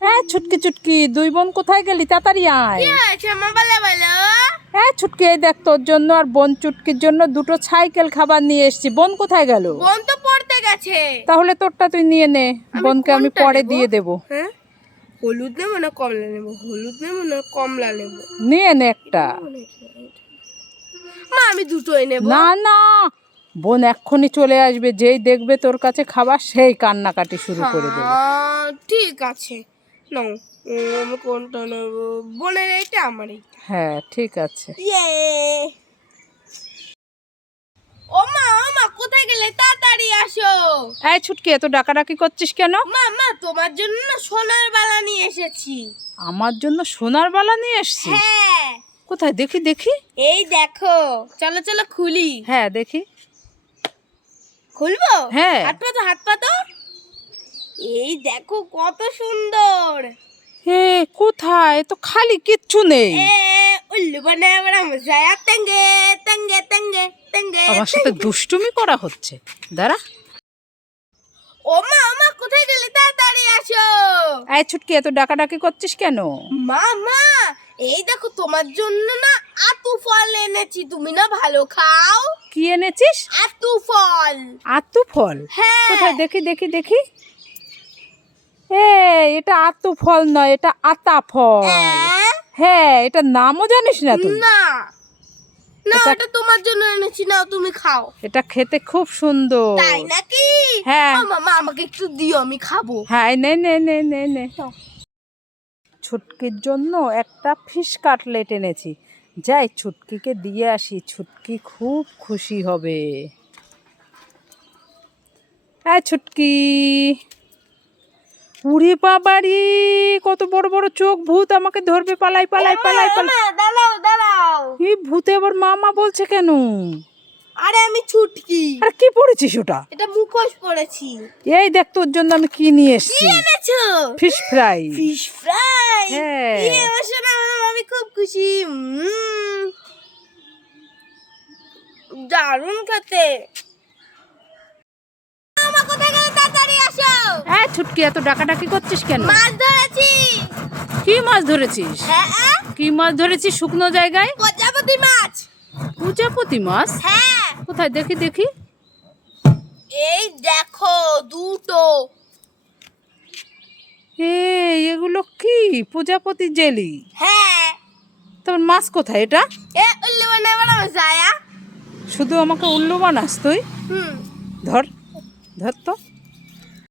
হ্যাঁ ছুটকি চুটকি দুই বোন কোথায় গেলি? তাড়াতাড়ি আয়। হ্যাঁ ছুটকি এই দেখ তোর জন্য আর বোন চুটকির জন্য দুটো সাইকেল খাবার নিয়ে এসেছি। বোন কোথায় গেল? বোন তো পড়তে গেছে। তাহলে তোরটা তুই নিয়ে নে। বোনকে আমি পরে দিয়ে দেবো। হ্যাঁ? হলুদ নেব না কমলা নেব? হলুদ নেব না কমলা নেব? নিয়ে নে একটা। মা আমি দুটোই নেব। না না। বোন এক্ষুনি চলে আসবে। যেই দেখবে তোর কাছে খাবার সেই কান্নাকাটি শুরু করে দেবে। ঠিক আছে। নাও আমি কোনটা নেব? বোনের এইটা আমার হ্যাঁ ঠিক আছে। ইয়ে ও মা ও মা কোথায় গেলে? তাড়াতাড়ি আসো। এই ছুটকি এত ডাকাডাকি করছিস কেন? মা মা তোমার জন্য সোনার বালা নিয়ে এসেছি। আমার জন্য সোনার বালা নিয়ে এসছিস? হ্যাঁ। কোথায়? দেখি দেখি। এই দেখো চলো চলো খুলি। হ্যাঁ দেখি। খুলবো? হ্যাঁ। হাত পাতো হাত পাতো এই দেখো কত সুন্দর। হে কোথায়? তো খালি কিচ্ছু নেই। উল্লু মজায়া তঙ্গে তঙ্গে তঙ্গে তঙ্গে আমার সাথে দুষ্টুমি করা হচ্ছে। দাঁড়া। ও মা মা কোথায় গেলে তাড়াতাড়ি আসো? এই ছুটকি এত ডাকাডাকি করছিস কেন? মা মা এই দেখো তোমার জন্য না আতু ফল এনেছি। তুমি না ভালো খাও? কি এনেছিস? আতু ফল। আত্তু ফল? হ্যাঁ। কোথায়? দেখি দেখি দেখি। এটা আত্তু ফল নয় এটা আতা ফল হ্যাঁ? এটা নামও জানিস না তুই? না। না এটা- তোমার জন্য এনেছি নাও তুমি খাও। এটা খেতে খুব সুন্দর। তাই নাকি? হ্যাঁ। মামা আমাকে একটু দিও আমি খাব। হ্যাঁ নে নে নে নে নে। ছুটকির জন্য একটা ফিশ কাটলেট এনেছি। যাই ছুটকিকে দিয়ে আসি ছুটকি খুব খুশি হবে। হ্যাঁ ছুটকি। উড়ে বাবারি কত বড় বড় চোখ ভূত আমাকে ধরবে পালাই পালাই পালাই পালাই। দাঁড়াও দাঁড়াও। এই ভূতে আবার মামা বলছে কেন? আরে আমি ছুটকি। আর কি পড়েছিস ওটা? এটা মুখোশ পড়েছি। এই দেখ তোর জন্য আমি কি নিয়ে এসেছি। এনেছো? ফিশ ফ্রাই ফিশ ফ্রাই হ্যাঁ। আমি খুব খুশি। দারুণ খেতে মামা কোথায় গেলে তাড়াতাড়ি আসো হ্যাঁ ছুটকি এত ডাকাডাকি করছিস কেন? মাছ ধরেছি। কি মাছ ধরেছিস? হ্যাঁ হ্যাঁ। কি মাছ ধরেছিস শুকনো জায়গায়? প্রজাপতি মাছ। প্রজাপতি মাছ? হ্যাঁ। কোথায়? দেখি দেখি। এই দেখো দুটো। এ এগুলো কি? প্রজাপতি জেলি। হ্যাঁ। তোর মাছ কোথায় এটা? এ উল্লু বানা বড় শুধু আমাকে উল্লু বানাস তুই? হুম। ধর ধর তো।